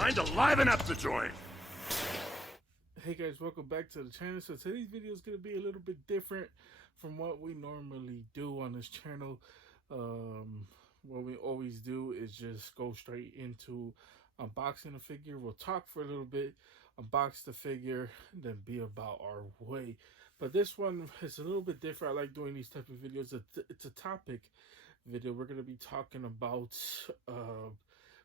Time to liven up the joint. Hey guys, welcome back to the channel. So today's video is going to be a little bit different from what we normally do on this channel. What we always do is just go straight into unboxing a figure. We'll talk for a little bit, unbox the figure, and then be about our way. But this one is a little bit different. I like doing these type of videos. It's a topic video. We're going to be talking about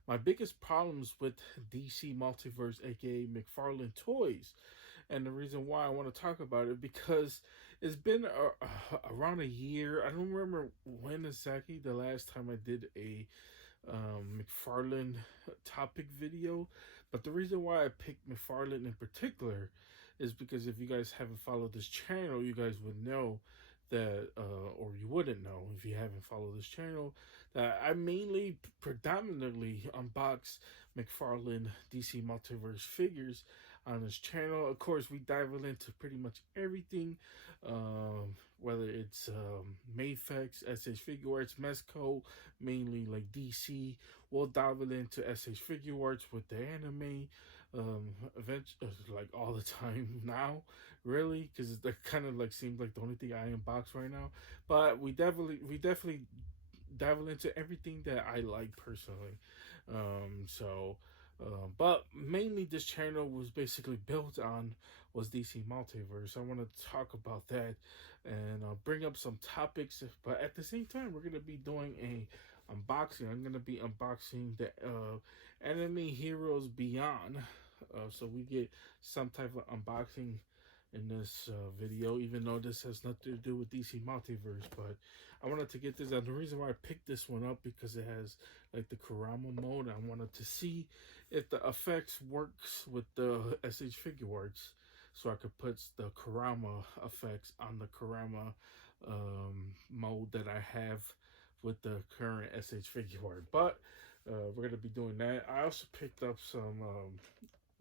my biggest problems with DC Multiverse, aka McFarlane toys. And the reason why I want to talk about it, because it's been around a year. I don't remember when exactly the last time I did a McFarlane topic video, but the reason why I picked McFarlane in particular is because if you guys haven't followed this channel, you guys would know that or you wouldn't know if you haven't followed this channel, that I mainly predominantly unbox McFarlane DC Multiverse figures on this channel. Of course, we dive into pretty much everything, whether it's Mayfex, SH Figure Arts, Mezco, mainly like DC. We'll dive into SH Figure Arts with the anime, like all the time now, really, because that kind of like seems like the only thing I unbox right now. But we definitely dive into everything that I like personally. But mainly this channel was basically built on was DC Multiverse. I want to talk about that and bring up some topics, but at the same time we're going to be doing a unboxing. I'm going to be unboxing the Anime Heroes Beyond, so we get some type of unboxing in this video, even though this has nothing to do with DC Multiverse. But I wanted to get this, and the reason why I picked this one up because it has like the Kurama mode. I wanted to see if the effects works with the SH Figure Arts, so I could put the Kurama effects on the Kurama mode that I have with the current SH Figure Art. But we're gonna be doing that. I also picked up some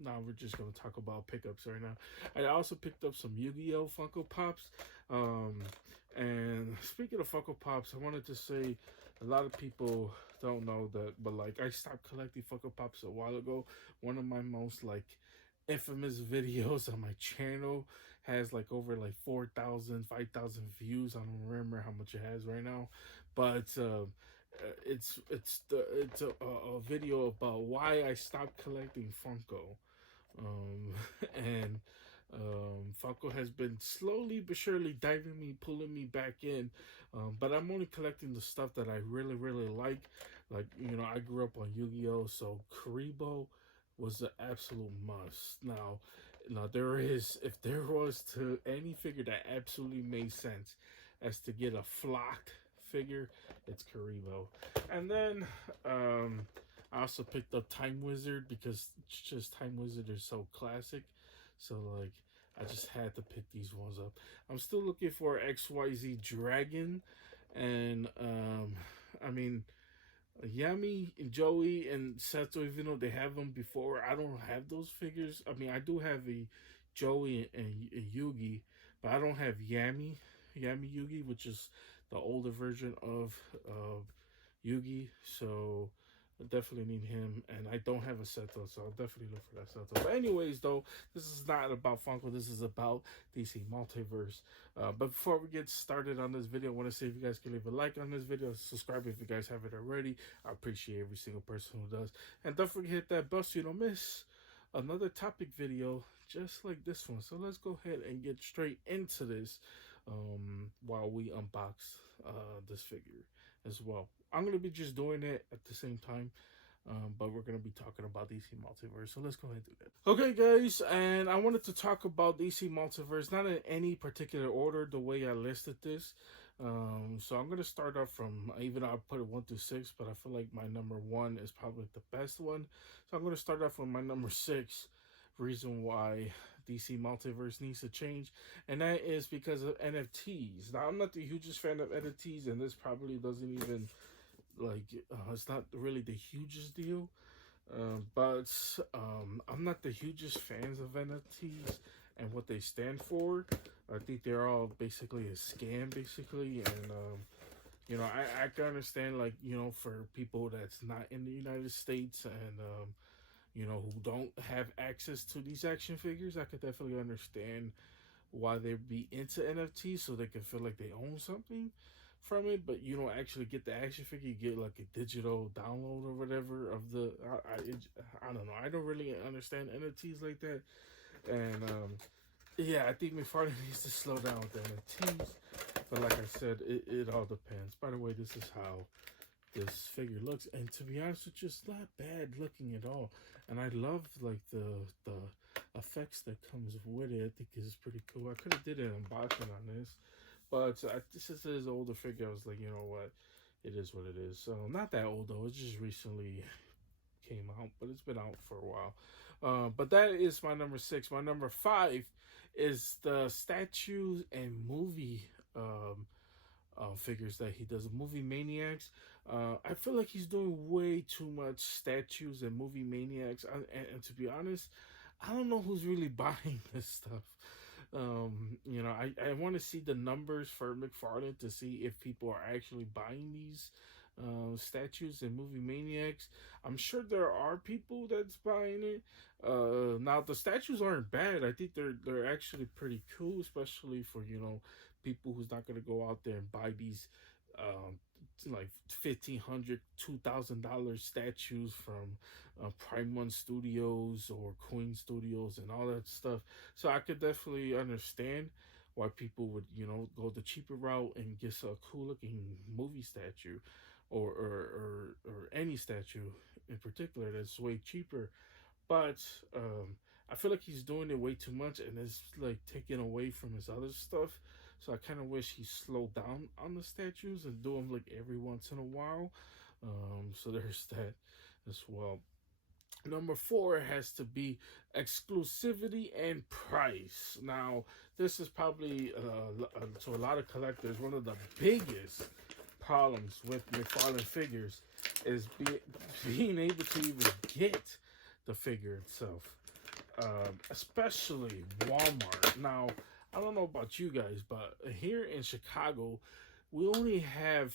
now we're just going to talk about pickups right now. I also picked up some Yu-Gi-Oh! Funko Pops. And speaking of Funko Pops, I wanted to say a lot of people don't know that, but like I stopped collecting Funko Pops a while ago. One of my most like infamous videos on my channel has like over like 4,000, 5,000 views. I don't remember how much it has right now, but it's a video about why I stopped collecting Funko. And Funko has been slowly but surely diving me, pulling me back in, but I'm only collecting the stuff that I really like. Like, you know, I grew up on Yu-Gi-Oh, so Karibo was the absolute must. Now there is, if there was to any figure that absolutely made sense as to get a flocked figure, it's Karibo. And then I also picked up Time Wizard because it's just Time Wizard is so classic. So like I just had to pick these ones up. I'm still looking for XYZ Dragon, and I mean Yami and Joey and Seto, even though they have them before, I don't have those figures. I mean, I do have a Joey and Yugi, but I don't have Yami Yugi, which is the older version of Yugi. So I definitely need him, and I don't have a Seto, so I'll definitely look for that Seto. But anyways, though, this is not about Funko. This is about DC Multiverse. But before we get started on this video, I want to say if you guys can leave a like on this video, subscribe if you guys haven't already. I appreciate every single person who does. And don't forget to hit that bell so you don't miss another topic video just like this one. So let's go ahead and get straight into this while we unbox this figure as well. I'm going to be just doing it at the same time, but we're going to be talking about DC Multiverse. So let's go ahead and do that. Okay, guys, and I wanted to talk about DC Multiverse, not in any particular order, the way I listed this. So I'm going to start off from, even though I put it 1 through 6, but I feel like my number 1 is probably the best one. So I'm going to start off with my number 6. Reason why DC Multiverse needs to change, and that is because of NFTs. Now, I'm not the hugest fan of NFTs, and this probably doesn't even like it's not really the hugest deal, but I'm not the hugest fans of NFTs and what they stand for. I think they're all basically a scam, basically, and you know, I can understand, like, you know, for people that's not in the United States and who don't have access to these action figures, I could definitely understand why they'd be into NFTs, so they can feel like they own something from it, but you don't actually get the action figure. You get like a digital download or whatever of the. I don't know. I don't really understand NFTs like that, and yeah, I think McFarlane needs to slow down with the NFTs. But like I said, it all depends. By the way, this is how this figure looks, and to be honest with you, it's not bad looking at all. And I love like the effects that comes with it. I think it's pretty cool. I could have did an unboxing on this, but this is his older figure. I was like, you know what, it is what it is. So not that old though. It just recently came out, but it's been out for a while. But that is my number 6. My number 5 is the statues and movie figures that he does. Movie Maniacs. I feel like he's doing way too much statues and movie maniacs. And to be honest, I don't know who's really buying this stuff. I want to see the numbers for McFarlane to see if people are actually buying these statues and movie maniacs. I'm sure there are people that's buying it. Now the statues aren't bad. I think they're actually pretty cool, especially for people who's not gonna go out there and buy these like $1,500, $2,000 statues from Prime One Studios or Queen Studios and all that stuff. So I could definitely understand why people would go the cheaper route and get a cool looking movie statue, or any statue in particular that's way cheaper. But I feel like he's doing it way too much, and it's like taking away from his other stuff. So I kind of wish he slowed down on the statues and do them like every once in a while. So there's that as well. Number 4 has to be Exclusivity and Price. Now, this is probably to a lot of collectors one of the biggest problems with McFarlane figures is being able to even get the figure itself, especially Walmart. Now, I don't know about you guys, but here in Chicago, we only have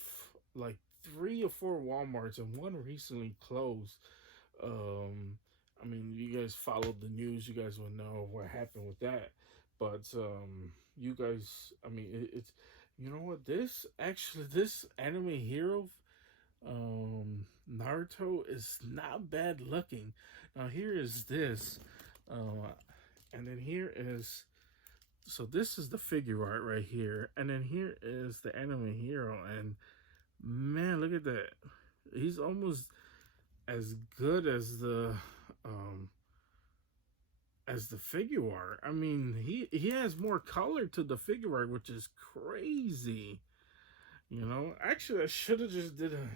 like 3 or 4 Walmarts, and one recently closed. I mean, you guys followed the news, you guys will know what happened with that. But you guys, I mean, it's you know what, this anime hero Naruto is not bad looking. Now here is this, and then here is, so this is the figure art right here, and then here is the anime hero, and man, look at that. He's almost as good as the figure art. I mean, he has more color to the figure art, which is crazy. Actually, I should have just did a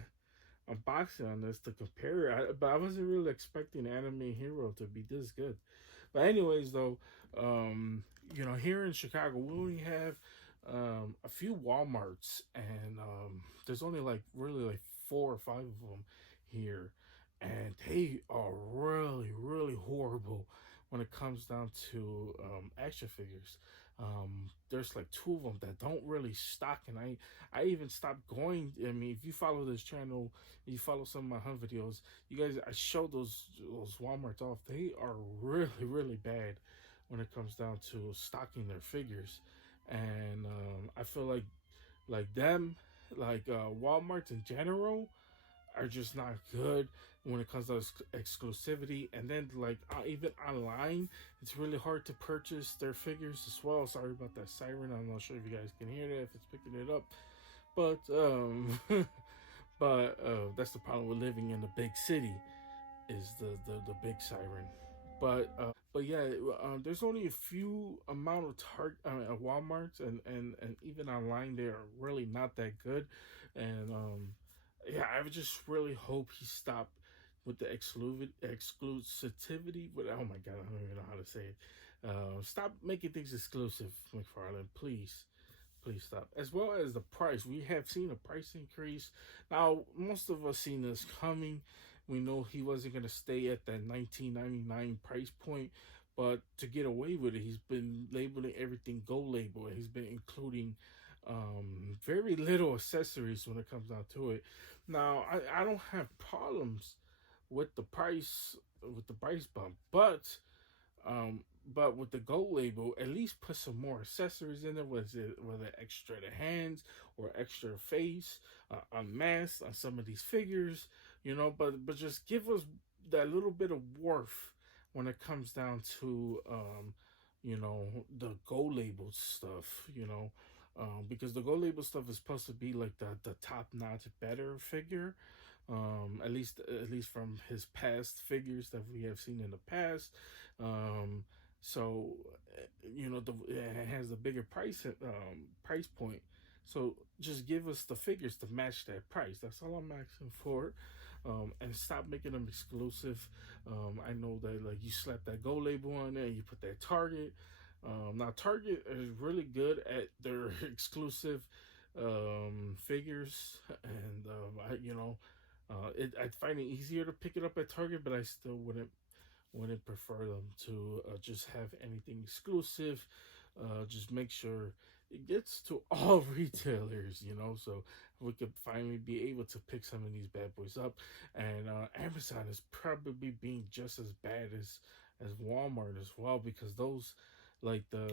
unboxing on this to compare it, but I wasn't really expecting Anime Hero to be this good. But anyways, though, here in Chicago, we only have a few Walmarts, and there's only like really like 4 or 5 of them here, and they are really, really horrible when it comes down to action figures. There's like 2 of them that don't really stock, and I even stopped going. I mean, if you follow this channel, you follow some of my hunt videos, you guys, I show those Walmarts off. They are really, really bad when it comes down to stocking their figures, and I feel like them, like Walmarts in general, are just not good when it comes to exclusivity. And then like even online, it's really hard to purchase their figures as well. Sorry about that siren. I'm not sure if you guys can hear that, if it's picking it up, but that's the problem with living in a big city, is the big siren. But yeah, there's only a few amount of Walmarts, and even online they are really not that good. And yeah, I would just really hope he stopped with the exclusivity. But oh my god, I don't even know how to say it. Stop making things exclusive, McFarlane. Please stop. As well as the price, we have seen a price increase. Now, most of us seen this coming. We know he wasn't going to stay at that $19.99 price point, but to get away with it, he's been labeling everything Gold Label. He's been including very little accessories when it comes down to it. Now, I don't have problems with the price bump. But with the gold label, at least put some more accessories in there. Whether extra the hands or extra face, unmasked on some of these figures, But just give us that little bit of worth when it comes down to the gold label stuff. Because the gold label stuff is supposed to be like the top notch better figure. At least from his past figures that we have seen in the past. Um, so it has a bigger price point. So just give us the figures to match that price. That's all I'm asking for. And stop making them exclusive. I know that like you slap that gold label on there, and you put that Target. Now Target is really good at their exclusive figures, and I find it easier to pick it up at Target, but I still wouldn't prefer them to just have anything exclusive. Just make sure it gets to all retailers, so we could finally be able to pick some of these bad boys up. And Amazon is probably being just as bad as Walmart as well, because those like the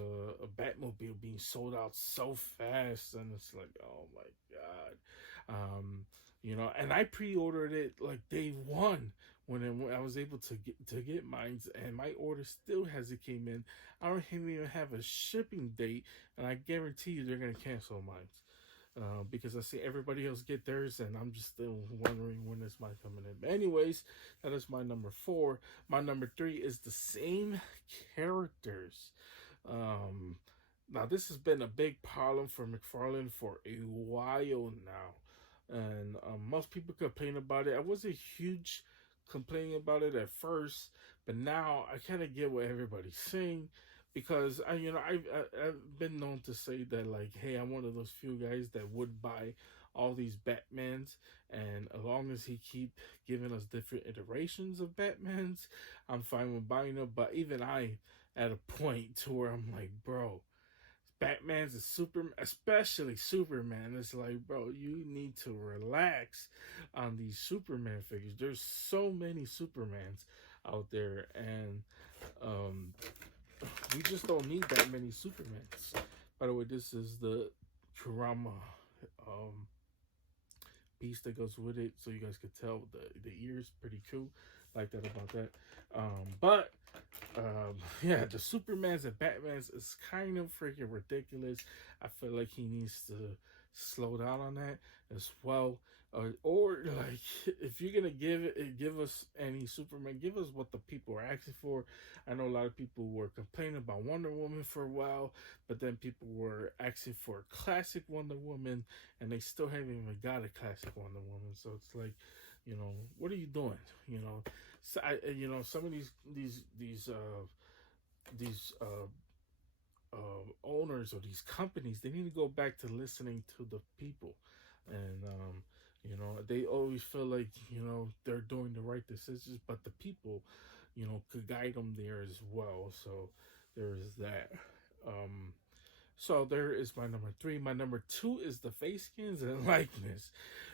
Batmobile being sold out so fast, and it's like, oh my god. And I pre-ordered it like day one when I was able to get mine, and my order still hasn't came in. I don't even have a shipping date, and I guarantee you they're gonna cancel mine. Because I see everybody else get theirs, and I'm just still wondering when is mine coming in. But anyways, that is my number 4. My number 3 is the same characters. Now this has been a big problem for McFarlane for a while now, and most people complain about it. I wasn't huge complaining about it at first, but now I kind of get what everybody's saying, because I've been known to say that, like, hey, I'm one of those few guys that would buy all these Batmans, and as long as he keep giving us different iterations of Batmans, I'm fine with buying them. But even I, at a point to where I'm like, bro, Batman's a Superman, especially Superman. It's like, bro, you need to relax on these Superman figures. There's so many Supermans out there, and we just don't need that many Supermans. By the way, this is the Kurama piece that goes with it, so you guys could tell the ears pretty cool. Like that about that. But yeah, the Supermans and Batmans is kind of freaking ridiculous. I feel like he needs to slow down on that as well. Or like, if you're gonna give us any Superman, give us what the people are asking for. I know a lot of people were complaining about Wonder Woman for a while, but then people were asking for a classic Wonder Woman, and they still haven't even got a classic Wonder Woman. So it's like, what are you doing? So some of these owners or these companies, they need to go back to listening to the people, and they always feel like they're doing the right decisions, but the people could guide them there as well. So there is that. So there is my number 3. My number 2 is the face skins and likeness.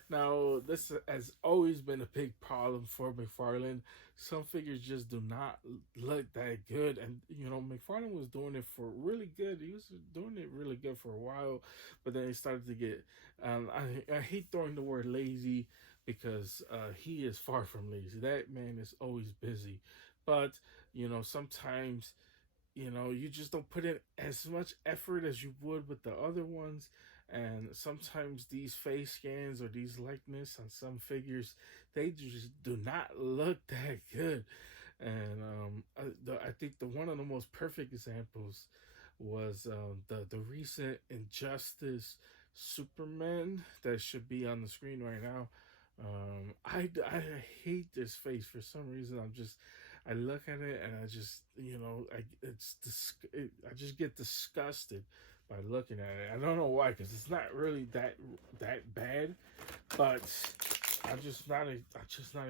Now, this has always been a big problem for McFarlane. Some figures just do not look that good. And, McFarlane was doing it for really good. He was doing it really good for a while. But then it started to get, I hate throwing the word lazy, because he is far from lazy. That man is always busy. But, sometimes you just don't put in as much effort as you would with the other ones. And sometimes these face scans or these likeness on some figures, they just do not look that good. And I think one of the most perfect examples was the recent Injustice Superman that should be on the screen right now. I hate this face for some reason. I look at it, and I just I just get disgusted by looking at it. I don't know why, because it's not really that bad, but I'm just not a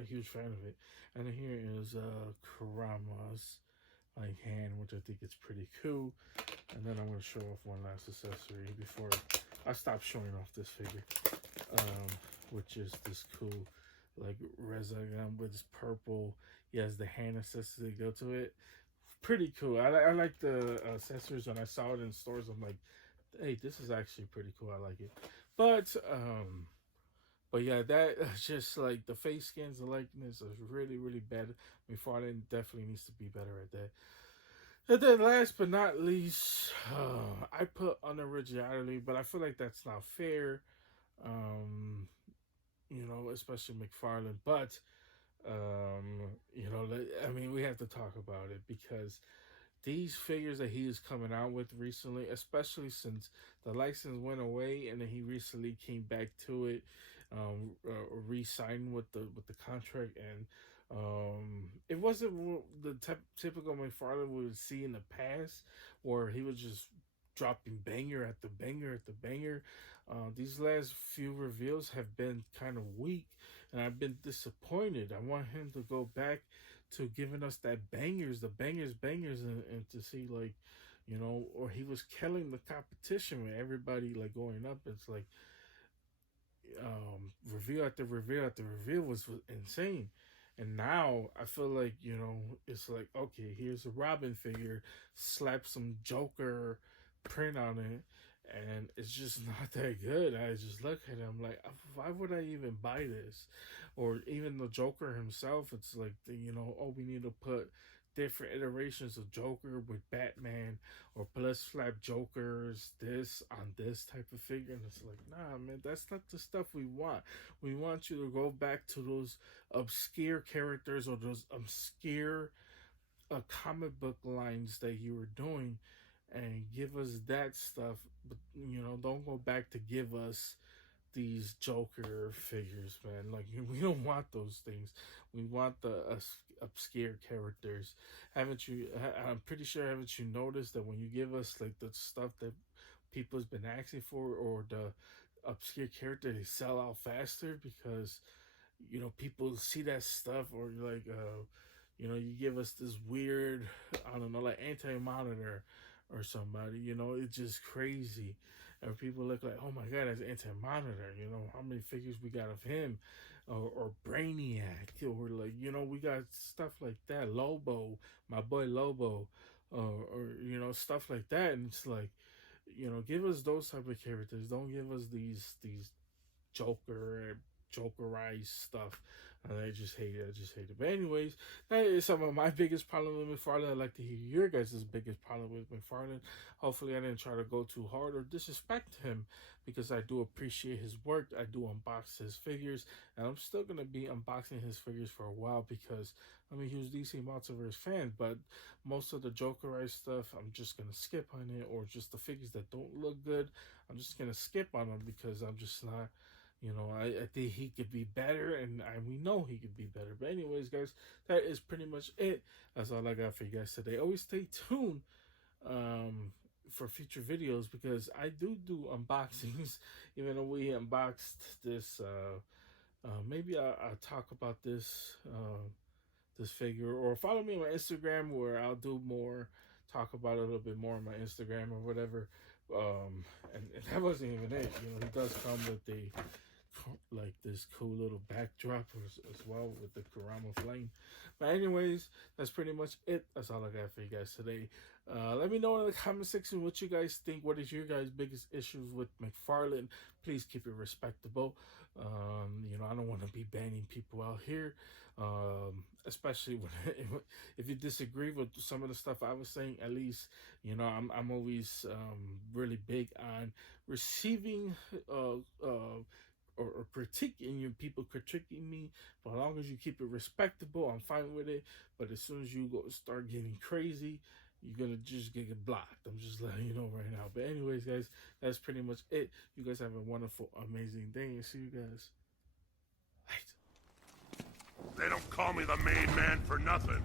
huge fan of it. And then here is Kurama's like hand, which I think is pretty cool. And then I'm gonna show off one last accessory before I stop showing off this figure, which is this cool like resin with his purple. He has the hand accessories that go to it. Pretty cool. I like the accessories. When I saw it in stores, I'm like, hey, this is actually pretty cool. I like it. But yeah, that just like the face scans, the likeness is really, really bad. McFarlane definitely needs to be better at that. And then last but not least, I put Unoriginality, but I feel like that's not fair. Um, especially McFarlane. But I mean, we have to talk about it because these figures that he is coming out with recently, especially since the license went away and then he recently came back to it, re-signed with the contract, and it wasn't the typical McFarlane we would see in the past, where he was just dropping banger at the banger at the banger. These last few reveals have been kind of weak, and I've been disappointed. I want him to go back to giving us that bangers, the bangers, and to see like, or he was killing the competition with everybody like going up. It's like reveal after reveal after reveal was insane. And now I feel like, it's like, okay, here's a Robin figure, slap some Joker print on it, and it's just not that good. I just look at it, I'm like, why would I even buy this? Or even the Joker himself, it's like, oh, we need to put different iterations of Joker with Batman, or let's slap Jokers this on this type of figure. And it's like, nah, man, that's not the stuff we want. We want you to go back to those obscure characters, or those obscure comic book lines that you were doing, and give us that stuff. But don't go back to give us these Joker figures, man. Like, we don't want those things. We want the obscure characters. Haven't you? I'm pretty sure. Haven't you noticed that when you give us like the stuff that people's been asking for, or the obscure character, they sell out faster because people see that stuff, or like you give us this weird, I don't know, like Anti-Monitor or somebody, it's just crazy. And people look like, oh my god, that's Anti-Monitor, how many figures we got of him, or Brainiac, or like, we got stuff like that, Lobo, my boy Lobo, or stuff like that. And it's like, give us those type of characters. Don't give us these Jokerized stuff. I just hate it. But anyways, that is some of my biggest problem with McFarlane. I'd like to hear your guys' biggest problem with McFarlane. Hopefully I didn't try to go too hard or disrespect him, because I do appreciate his work. I do unbox his figures, and I'm still going to be unboxing his figures for a while, because I'm a huge DC Multiverse fan. But most of the Jokerized stuff, I'm just going to skip on it, or just the figures that don't look good, I'm just going to skip on them, because I'm just not... I think he could be better, and we know he could be better. But anyways, guys, that is pretty much it. That's all I got for you guys today. Always stay tuned for future videos, because I do unboxings. Even though we unboxed this, maybe I'll talk about this this figure, or follow me on my Instagram, where I'll do more, talk about it a little bit more on my Instagram or whatever. And that wasn't even it. He does come with like this cool little backdrop as well, with the Kurama flame. But anyways, that's pretty much it. That's all I got for you guys today. Let me know in the comment section what you guys think. What is your guys' biggest issues with McFarlane? Please keep it respectable. I don't want to be banning people out here, especially when if you disagree with some of the stuff I was saying. At least I'm always really big on receiving or critiquing you, people critiquing me. But as long as you keep it respectable, I'm fine with it. But as soon as you start getting crazy, you're gonna just get blocked. I'm just letting you know right now. But anyways, guys, that's pretty much it. You guys have a wonderful, amazing day, and see you guys later. They don't call me the main man for nothing.